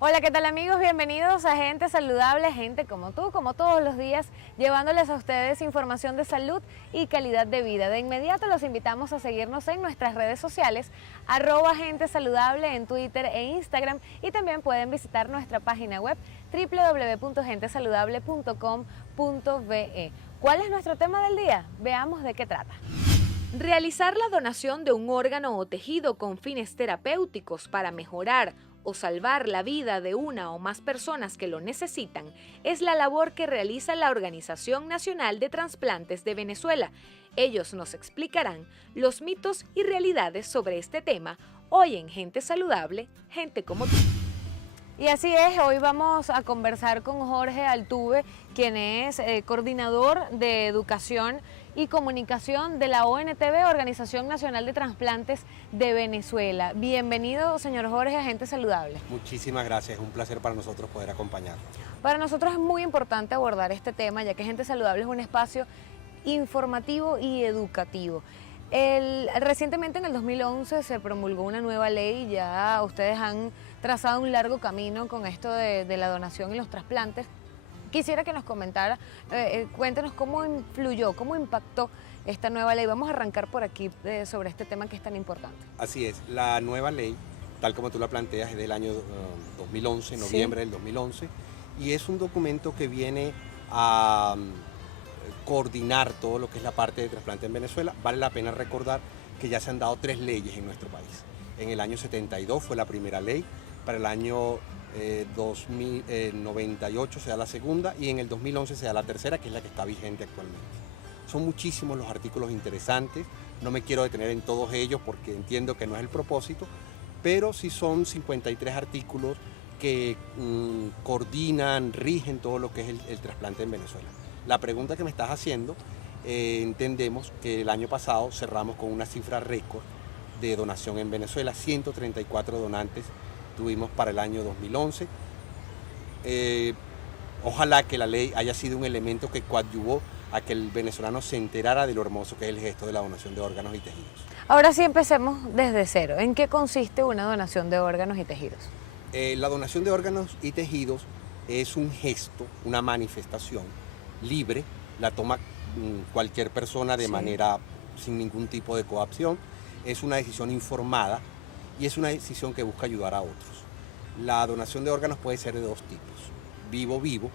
Hola, ¿qué tal amigos? Bienvenidos a Gente Saludable, gente como tú, como todos los días, llevándoles a ustedes información de salud y calidad de vida. De inmediato los invitamos a seguirnos en nuestras redes sociales, @Gente Saludable en Twitter e Instagram, y también pueden visitar nuestra página web www.gentesaludable.com.be. ¿Cuál es nuestro tema del día? Veamos de qué trata. Realizar la donación de un órgano o tejido con fines terapéuticos para mejorar o salvar la vida de una o más personas que lo necesitan es la labor que realiza la Organización Nacional de Trasplantes de Venezuela. Ellos nos explicarán los mitos y realidades sobre este tema hoy en Gente Saludable, gente como tú. Y así es, hoy vamos a conversar con Jorge Altuve, quien es coordinador de educación y comunicación de la ONTV, Organización Nacional de Trasplantes de Venezuela. Bienvenido, señor Jorge, a Gente Saludable. Muchísimas gracias, es un placer para nosotros poder acompañar. Para nosotros es muy importante abordar este tema, ya que Gente Saludable es un espacio informativo y educativo. Recientemente en el 2011 se promulgó una nueva ley, ya ustedes han trazado un largo camino con esto de la donación y los trasplantes. Quisiera que nos comentara, cuéntenos cómo influyó, cómo impactó esta nueva ley. Vamos a arrancar por aquí sobre este tema que es tan importante. Así es, la nueva ley, tal como tú la planteas, es del año 2011, noviembre del 2011, y es un documento que viene a coordinar todo lo que es la parte de trasplante en Venezuela. Vale la pena recordar que ya se han dado 3 leyes en nuestro país. En el año 72 fue la primera ley, para el año 2098 se da la segunda y en el 2011 se da la tercera, que es la que está vigente actualmente. Son muchísimos los artículos interesantes, no me quiero detener en todos ellos porque entiendo que no es el propósito, pero sí son 53 artículos que coordinan, rigen todo lo que es el trasplante en Venezuela. La pregunta que me estás haciendo, entendemos que el año pasado cerramos con una cifra récord de donación en Venezuela, 134 donantes tuvimos para el año 2011. Ojalá que la ley haya sido un elemento que coadyuvó a que el venezolano se enterara de lo hermoso que es el gesto de la donación de órganos y tejidos. Ahora sí empecemos desde cero. ¿En qué consiste una donación de órganos y tejidos? La donación de órganos y tejidos es un gesto, una manifestación libre, la toma cualquier persona de manera sin ningún tipo de coacción, es una decisión informada y es una decisión que busca ayudar a otros. La donación de órganos puede ser de 2 tipos, vivo-vivo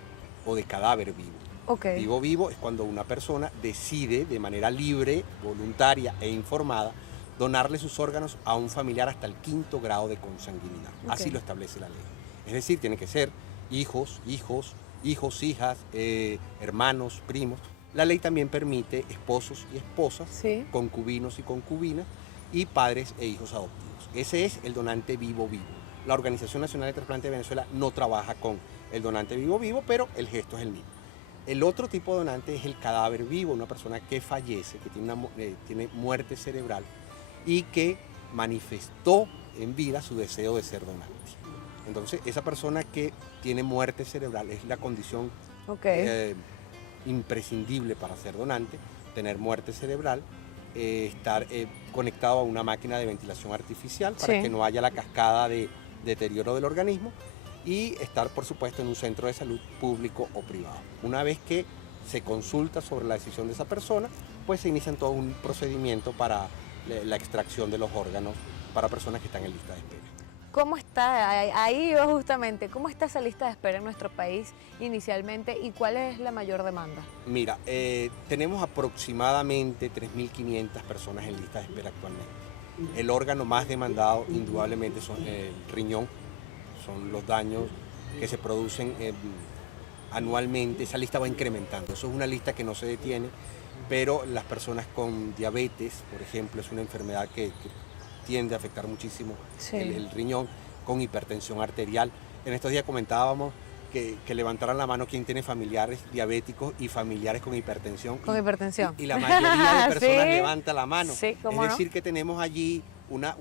o de cadáver vivo. Okay. Vivo-vivo es cuando una persona decide de manera libre, voluntaria e informada donarle sus órganos a un familiar hasta el 5º grado de consanguinidad. Así lo establece la ley. Es decir, tiene que ser hijos, hijas, hermanos, primos. La ley también permite esposos y esposas, concubinos y concubinas, y padres e hijos adoptivos. Ese es el donante vivo-vivo. La Organización Nacional de Trasplante de Venezuela no trabaja con el donante vivo-vivo, pero el gesto es el mismo. El otro tipo de donante es el cadáver vivo, una persona que fallece, que tiene muerte cerebral y que manifestó en vida su deseo de ser donante. Entonces, esa persona que tiene muerte cerebral es la condición imprescindible para ser donante, tener muerte cerebral, estar conectado a una máquina de ventilación artificial para que no haya la cascada de deterioro del organismo y estar, por supuesto, en un centro de salud público o privado. Una vez que se consulta sobre la decisión de esa persona, pues se inicia todo un procedimiento para la extracción de los órganos para personas que están en lista de espera. ¿Cómo está, ahí va justamente, cómo está esa lista de espera en nuestro país inicialmente y cuál es la mayor demanda? Mira, tenemos aproximadamente 3.500 personas en lista de espera actualmente. El órgano más demandado indudablemente son el riñón, son los daños que se producen anualmente. Esa lista va incrementando, eso es una lista que no se detiene, pero las personas con diabetes, por ejemplo, es una enfermedad que tiende a afectar muchísimo el riñón, con hipertensión arterial. En estos días comentábamos que levantaran la mano quien tiene familiares diabéticos y familiares con hipertensión. Con hipertensión. Y la mayoría de personas levanta la mano. Es decir, que tenemos allí una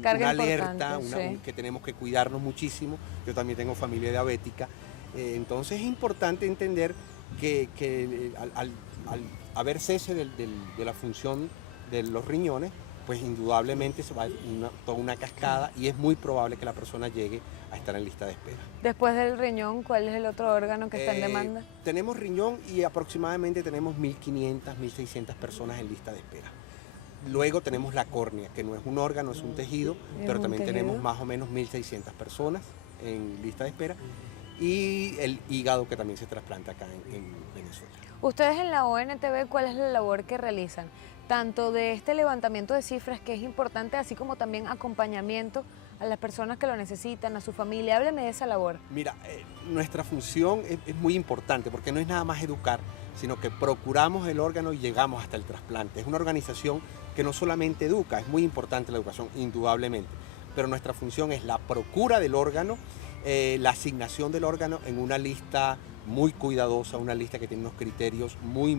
carga alerta, importante, que tenemos que cuidarnos muchísimo. Yo también tengo familia diabética. Entonces es importante entender que al haber cese de la función de los riñones, pues indudablemente se va toda una cascada y es muy probable que la persona llegue a estar en lista de espera. Después del riñón, ¿cuál es el otro órgano que está en demanda? Tenemos riñón y aproximadamente tenemos 1.500, 1.600 personas en lista de espera. Luego tenemos la córnea, que no es un órgano, es un tejido, pero también tenemos más o menos 1.600 personas en lista de espera. Y el hígado, que también se trasplanta acá en Venezuela. Ustedes en la ONTV, ¿cuál es la labor que realizan? Tanto de este levantamiento de cifras, que es importante, así como también acompañamiento a las personas que lo necesitan, a su familia. Hábleme de esa labor. Mira, nuestra función es muy importante porque no es nada más educar, sino que procuramos el órgano y llegamos hasta el trasplante. Es una organización que no solamente educa, es muy importante la educación, indudablemente, pero nuestra función es la procura del órgano, la asignación del órgano en una lista muy cuidadosa, una lista que tiene unos criterios muy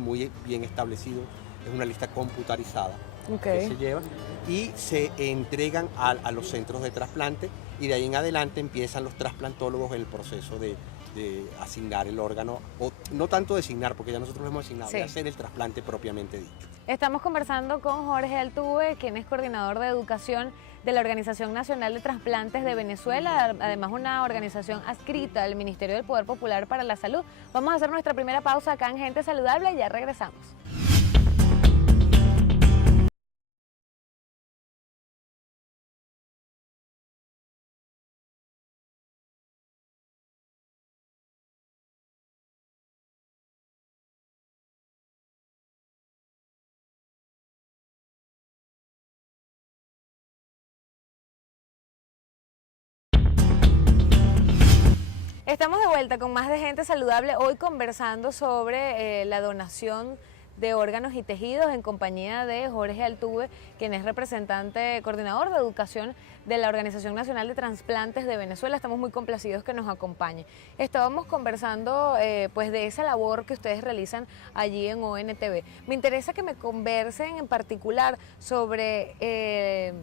bien establecidos, es una lista computarizada que se lleva y se entregan a los centros de trasplante y de ahí en adelante empiezan los trasplantólogos en el proceso de asignar el órgano, o no tanto de asignar, porque ya nosotros lo hemos asignado, de hacer el trasplante propiamente dicho. Estamos conversando con Jorge Altuve, quien es coordinador de educación de la Organización Nacional de Trasplantes de Venezuela, además una organización adscrita al Ministerio del Poder Popular para la Salud. Vamos a hacer nuestra primera pausa acá en Gente Saludable y ya regresamos. Estamos de vuelta con más de Gente Saludable, hoy conversando sobre la donación de órganos y tejidos en compañía de Jorge Altuve, quien es representante, coordinador de educación de la Organización Nacional de Trasplantes de Venezuela. Estamos muy complacidos que nos acompañe. Estábamos conversando pues de esa labor que ustedes realizan allí en ONTV. Me interesa que me conversen en particular sobre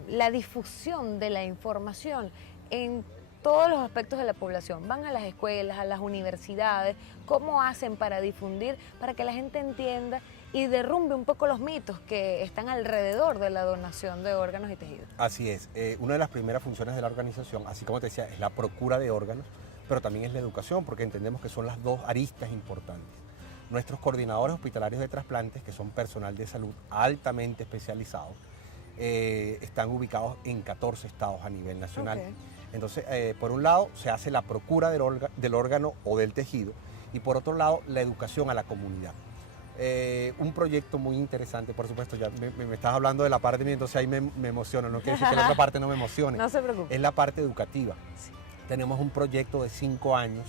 la difusión de la información en todos los aspectos de la población. Van a las escuelas, a las universidades, ¿cómo hacen para difundir, para que la gente entienda y derrumbe un poco los mitos que están alrededor de la donación de órganos y tejidos? Así es, una de las primeras funciones de la organización, así como te decía, es la procura de órganos, pero también es la educación, porque entendemos que son las dos aristas importantes. Nuestros coordinadores hospitalarios de trasplantes, que son personal de salud altamente especializado, están ubicados en 14 estados a nivel nacional. Entonces, por un lado, se hace la procura del órgano o del tejido y por otro lado, la educación a la comunidad. Un proyecto muy interesante, por supuesto, ya me estás hablando de la parte mía, entonces ahí me emociono, no quiere decir que la otra parte no me emocione. No se preocupe. Es la parte educativa. Sí. Tenemos un proyecto de 5 años,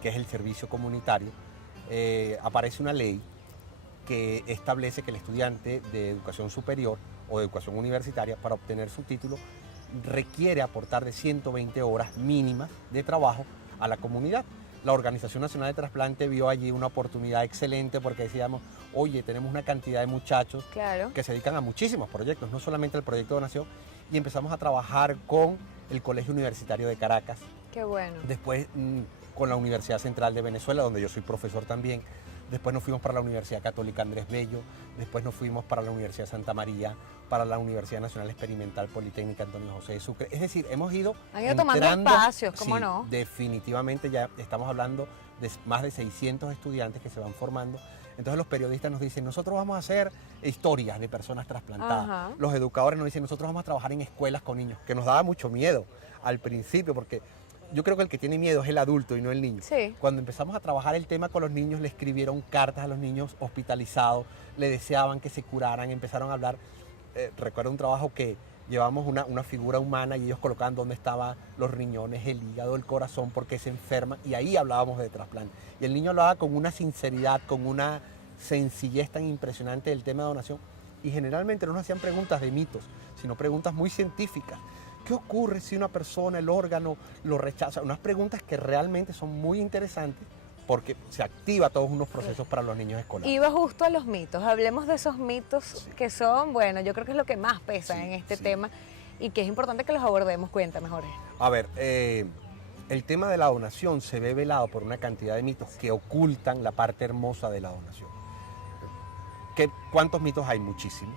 que es el servicio comunitario. Aparece una ley que establece que el estudiante de educación superior o de educación universitaria, para obtener su título, requiere aportar de 120 horas mínimas de trabajo a la comunidad. La Organización Nacional de Trasplante vio allí una oportunidad excelente porque decíamos, oye, tenemos una cantidad de muchachos que se dedican a muchísimos proyectos, no solamente al proyecto de donación, y empezamos a trabajar con el Colegio Universitario de Caracas. Qué bueno. Después con la Universidad Central de Venezuela, donde yo soy profesor también. Después nos fuimos para la Universidad Católica Andrés Bello, después nos fuimos para la Universidad Santa María, para la Universidad Nacional Experimental Politécnica Antonio José de Sucre. Es decir, hemos ido tomando espacios, ¿cómo sí, no? Definitivamente ya estamos hablando de más de 600 estudiantes que se van formando. Entonces los periodistas nos dicen, nosotros vamos a hacer historias de personas trasplantadas. Los educadores nos dicen, nosotros vamos a trabajar en escuelas con niños, que nos daba mucho miedo al principio porque yo creo que el que tiene miedo es el adulto y no el niño. Sí. Cuando empezamos a trabajar el tema con los niños, le escribieron cartas a los niños hospitalizados, le deseaban que se curaran, empezaron a hablar. Recuerdo un trabajo que llevamos una figura humana y ellos colocaban dónde estaban los riñones, el hígado, el corazón, por qué se enferman, y ahí hablábamos de trasplante. Y el niño hablaba con una sinceridad, con una sencillez tan impresionante del tema de donación, y generalmente no nos hacían preguntas de mitos, sino preguntas muy científicas. ¿Qué ocurre si una persona, el órgano, lo rechaza? Unas preguntas que realmente son muy interesantes porque se activa todos unos procesos para los niños escolares. Iba justo a los mitos. Hablemos de esos mitos que son, bueno, yo creo que es lo que más pesa en este tema y que es importante que los abordemos. Cuéntame, Jorge. A ver, el tema de la donación se ve velado por una cantidad de mitos que ocultan la parte hermosa de la donación. ¿Cuántos mitos hay? Muchísimos.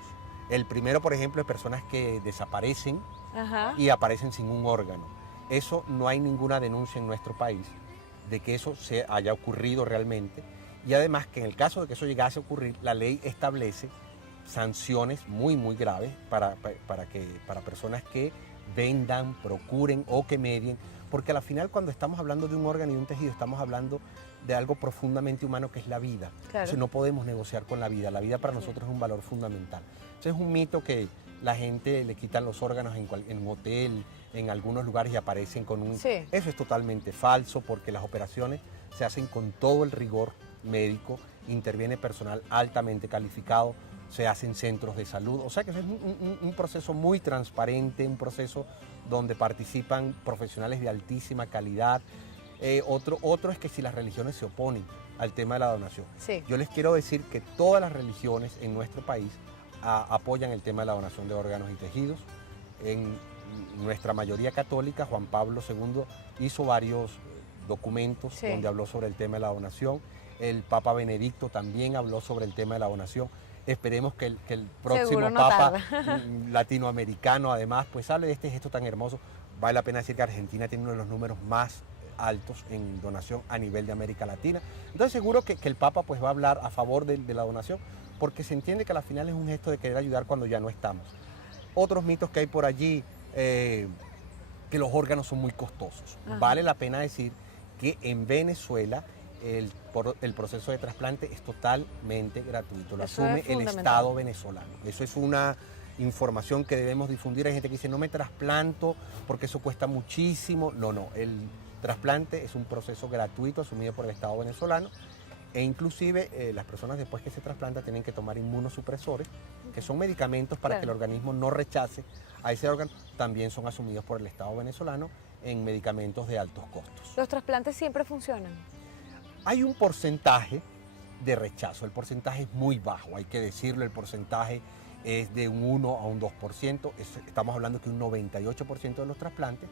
El primero, por ejemplo, es personas que desaparecen Ajá. y aparecen sin un órgano. Eso no hay ninguna denuncia en nuestro país de que eso se haya ocurrido realmente. Y además que en el caso de que eso llegase a ocurrir, la ley establece sanciones muy, muy graves para personas que vendan, procuren o que medien, porque al final cuando estamos hablando de un órgano y un tejido, estamos hablando de algo profundamente humano que es la vida. Claro. Entonces no podemos negociar con la vida para nosotros es un valor fundamental. Entonces es un mito que la gente le quitan los órganos en un hotel, en algunos lugares y aparecen con un... Sí. Eso es totalmente falso porque las operaciones se hacen con todo el rigor médico, interviene personal altamente calificado, se hacen centros de salud, o sea que es un proceso muy transparente, un proceso donde participan profesionales de altísima calidad. Otro es que si las religiones se oponen al tema de la donación. Sí. Yo les quiero decir que todas las religiones en nuestro país apoyan el tema de la donación de órganos y tejidos. En nuestra mayoría católica, Juan Pablo II hizo varios documentos donde habló sobre el tema de la donación. El Papa Benedicto también habló sobre el tema de la donación. Esperemos que el próximo Papa latinoamericano además pues hable de este gesto tan hermoso. Vale la pena decir que Argentina tiene uno de los números más altos en donación a nivel de América Latina. Entonces seguro que el Papa pues va a hablar a favor de la donación porque se entiende que al final es un gesto de querer ayudar cuando ya no estamos. Otros mitos que hay por allí, que los órganos son muy costosos. Ajá. Vale la pena decir que en Venezuela el proceso de trasplante es totalmente gratuito, lo asume el Estado venezolano. Eso es una información que debemos difundir. Hay gente que dice, no me trasplanto porque eso cuesta muchísimo. No, el trasplante es un proceso gratuito asumido por el Estado venezolano e inclusive las personas después que se trasplantan tienen que tomar inmunosupresores, que son medicamentos para que el organismo no rechace a ese órgano, también son asumidos por el Estado venezolano en medicamentos de altos costos. ¿Los trasplantes siempre funcionan? Hay un porcentaje de rechazo, el porcentaje es muy bajo, hay que decirlo, el porcentaje es de un 1 a un 2%, estamos hablando que un 98% de los trasplantes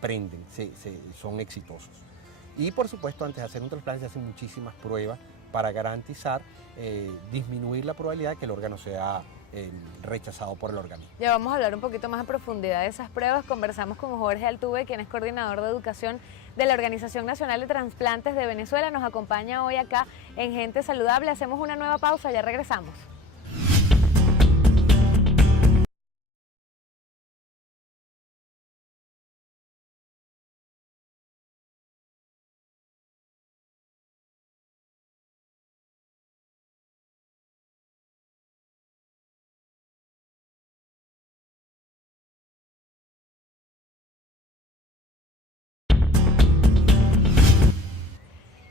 prenden, son exitosos. Y por supuesto, antes de hacer un trasplante se hacen muchísimas pruebas para garantizar, disminuir la probabilidad de que el órgano sea rechazado por el organismo. Ya vamos a hablar un poquito más a profundidad de esas pruebas. Conversamos con Jorge Altuve, quien es coordinador de educación de la Organización Nacional de Trasplantes de Venezuela. Nos acompaña hoy acá en Gente Saludable. Hacemos una nueva pausa, ya regresamos.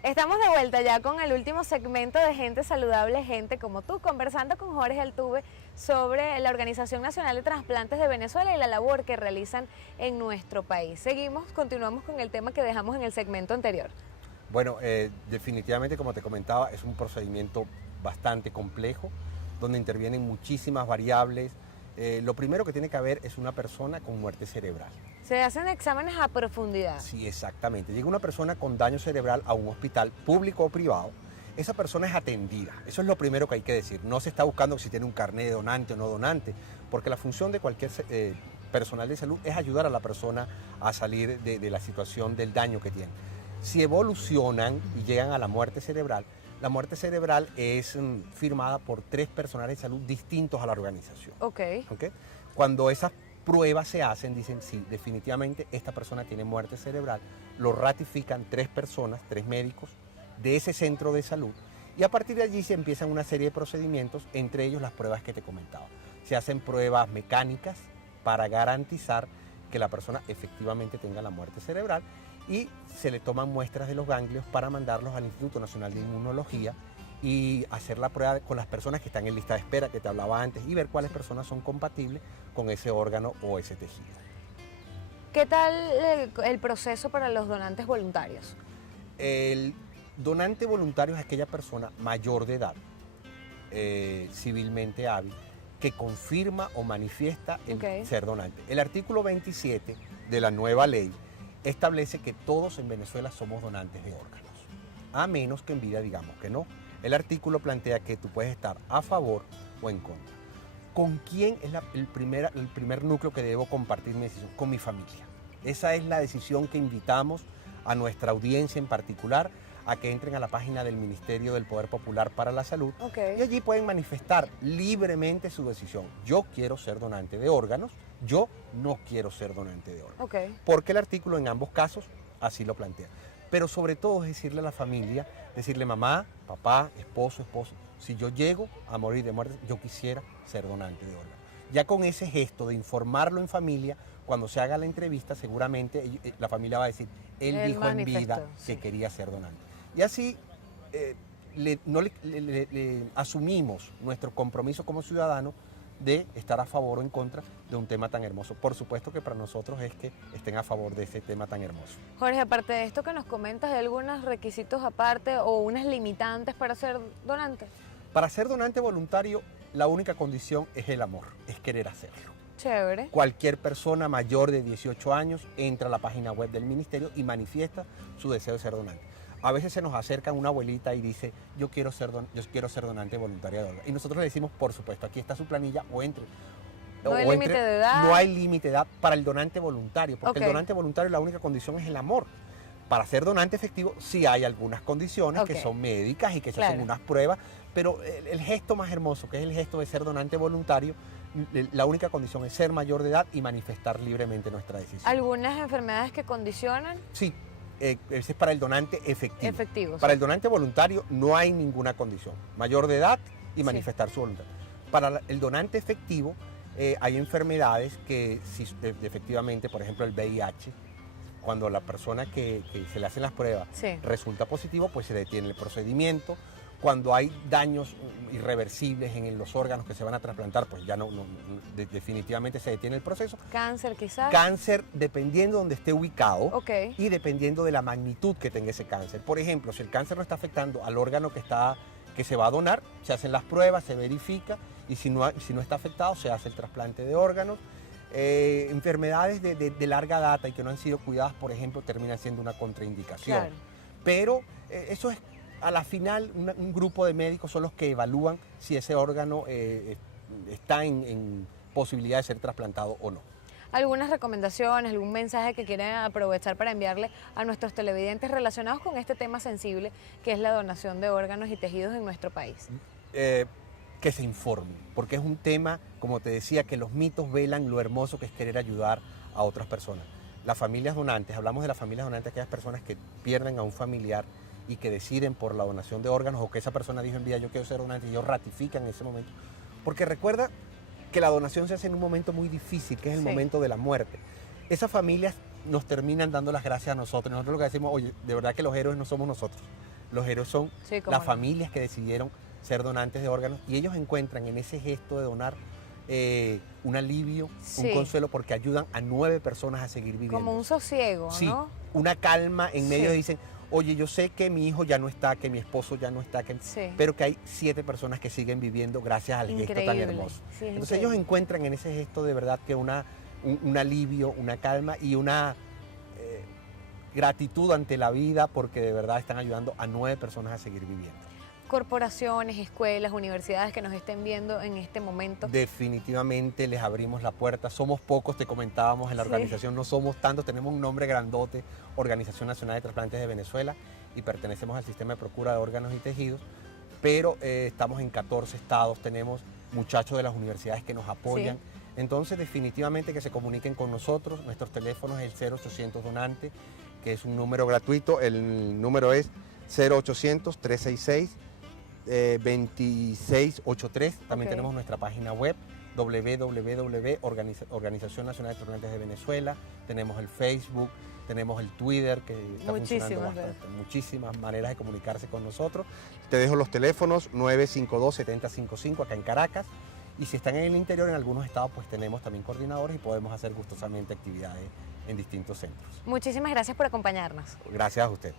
Estamos de vuelta ya con el último segmento de Gente Saludable, gente como tú, conversando con Jorge Altuve sobre la Organización Nacional de Trasplantes de Venezuela y la labor que realizan en nuestro país. Continuamos con el tema que dejamos en el segmento anterior. Bueno, definitivamente, como te comentaba, es un procedimiento bastante complejo, donde intervienen muchísimas variables. Lo primero que tiene que haber es una persona con muerte cerebral. ¿Se hacen exámenes a profundidad? Sí, exactamente. Llega una persona con daño cerebral a un hospital público o privado, esa persona es atendida. Eso es lo primero que hay que decir. No se está buscando si tiene un carnet de donante o no donante, porque la función de cualquier personal de salud es ayudar a la persona a salir de la situación del daño que tiene. Si evolucionan y llegan a la muerte cerebral es firmada por 3 personales de salud distintos a la organización. Okay. Cuando esas pruebas se hacen, dicen sí, definitivamente esta persona tiene muerte cerebral, lo ratifican 3 personas, 3 médicos de ese centro de salud y a partir de allí se empiezan una serie de procedimientos, entre ellos las pruebas que te comentaba. Se hacen pruebas mecánicas para garantizar que la persona efectivamente tenga la muerte cerebral y se le toman muestras de los ganglios para mandarlos al Instituto Nacional de Inmunología y hacer la prueba con las personas que están en lista de espera, que te hablaba antes, y ver cuáles personas son compatibles con ese órgano o ese tejido. ¿Qué tal el proceso para los donantes voluntarios? El donante voluntario es aquella persona mayor de edad, civilmente hábil, que confirma o manifiesta el ser donante. El artículo 27 de la nueva ley establece que todos en Venezuela somos donantes de órganos, a menos que en vida digamos que no. El artículo plantea que tú puedes estar a favor o en contra. ¿Con quién es el primer núcleo que debo compartir mi decisión? Con mi familia. Esa es la decisión que invitamos a nuestra audiencia en particular a que entren a la página del Ministerio del Poder Popular para la Salud y allí pueden manifestar libremente su decisión. Yo quiero ser donante de órganos, yo no quiero ser donante de órganos. Porque el artículo en ambos casos así lo plantea. Pero sobre todo es decirle a la familia, decirle mamá, papá, esposo, si yo llego a morir de muerte, yo quisiera ser donante de órganos. Ya con ese gesto de informarlo en familia, cuando se haga la entrevista, seguramente la familia va a decir, él dijo en vida que quería ser donante. Y así le asumimos nuestro compromiso como ciudadanos de estar a favor o en contra de un tema tan hermoso. Por supuesto que para nosotros es que estén a favor de ese tema tan hermoso. Jorge, aparte de esto que nos comentas, ¿hay algunos requisitos aparte o unas limitantes para ser donante? Para ser donante voluntario, la única condición es el amor, es querer hacerlo. Chévere. Cualquier persona mayor de 18 años entra a la página web del ministerio y manifiesta su deseo de ser donante. A veces se nos acerca una abuelita y dice, yo quiero ser donante voluntaria de órganos. Y nosotros le decimos, por supuesto, aquí está su planilla o entre. No hay límite de edad. No hay límite de edad para el donante voluntario, porque el donante voluntario la única condición es el amor. Para ser donante efectivo sí hay algunas condiciones que son médicas y que se hacen unas pruebas, pero el gesto más hermoso, que es el gesto de ser donante voluntario, la única condición es ser mayor de edad y manifestar libremente nuestra decisión. ¿Algunas enfermedades que condicionan? Sí, ese es para el donante efectivo. Para sí. el donante voluntario no hay ninguna condición. Mayor de edad y manifestar su voluntad. Para el donante efectivo hay enfermedades que si, efectivamente, por ejemplo el VIH, cuando la persona que se le hacen las pruebas resulta positivo, pues se detiene el procedimiento. Cuando hay daños irreversibles en los órganos que se van a trasplantar, pues ya definitivamente se detiene el proceso. ¿Cáncer quizás? Cáncer, dependiendo de donde esté ubicado y dependiendo de la magnitud que tenga ese cáncer. Por ejemplo, si el cáncer no está afectando al órgano que se va a donar, se hacen las pruebas, se verifica y si no está afectado, se hace el trasplante de órganos. Enfermedades de larga data y que no han sido cuidadas, por ejemplo, terminan siendo una contraindicación. Claro. Pero eso es, a la final, un grupo de médicos son los que evalúan si ese órgano está en posibilidad de ser trasplantado o no. ¿Algunas recomendaciones, algún mensaje que quieran aprovechar para enviarle a nuestros televidentes relacionados con este tema sensible que es la donación de órganos y tejidos en nuestro país? Que se informen, porque es un tema, como te decía, que los mitos velan lo hermoso que es querer ayudar a otras personas. Las familias donantes, hablamos de las familias donantes, aquellas personas que pierden a un familiar y que deciden por la donación de órganos o que esa persona dijo en vida yo quiero ser donante y ellos ratifican en ese momento. Porque recuerda que la donación se hace en un momento muy difícil, que es el momento de la muerte. Esas familias nos terminan dando las gracias a nosotros. Nosotros lo que decimos, oye, de verdad que los héroes no somos nosotros. Los héroes son las familias que decidieron ser donantes de órganos y ellos encuentran en ese gesto de donar un alivio, un consuelo, porque ayudan a 9 personas a seguir viviendo. Como un sosiego, ¿no? Una calma en medio dicen, oye, yo sé que mi hijo ya no está, que mi esposo ya no está, pero que hay 7 personas que siguen viviendo gracias al gesto tan hermoso. Entonces ellos encuentran en ese gesto de verdad que un alivio, una calma y una gratitud ante la vida, porque de verdad están ayudando a 9 personas a seguir viviendo. Corporaciones, escuelas, universidades que nos estén viendo en este momento. Definitivamente les abrimos la puerta. Somos pocos, te comentábamos en la organización, no somos tantos, tenemos un nombre grandote, Organización Nacional de Trasplantes de Venezuela, y pertenecemos al sistema de procura de órganos y tejidos, pero estamos en 14 estados, tenemos muchachos de las universidades que nos apoyan. Entonces definitivamente que se comuniquen con nosotros. Nuestros teléfonos es el 0800 Donante, que es un número gratuito. El número es 0800 366 2683. También tenemos nuestra página web www.Organización Nacional de Trasplantes de Venezuela. Tenemos el Facebook, tenemos el Twitter, que está funcionando bastante. Muchísimas maneras de comunicarse con nosotros. Te dejo los teléfonos 952-7055 acá en Caracas. Y si están en el interior, en algunos estados, pues tenemos también coordinadores y podemos hacer gustosamente actividades en distintos centros. Muchísimas gracias por acompañarnos. Gracias a usted.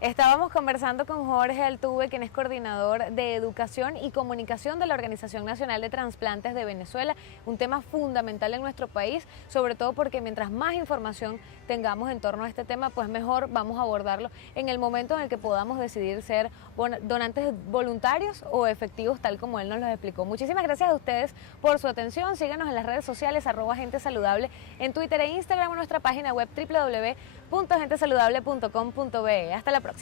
Estábamos conversando con Jorge Altuve, quien es coordinador de Educación y Comunicación de la Organización Nacional de Trasplantes de Venezuela, un tema fundamental en nuestro país, sobre todo porque mientras más información tengamos en torno a este tema, pues mejor vamos a abordarlo en el momento en el que podamos decidir ser donantes voluntarios o efectivos, tal como él nos lo explicó. Muchísimas gracias a ustedes por su atención. Síganos en las redes sociales, @gentesaludable, en Twitter e Instagram, o nuestra página web www.gentesaludable.com.be. Hasta la próxima.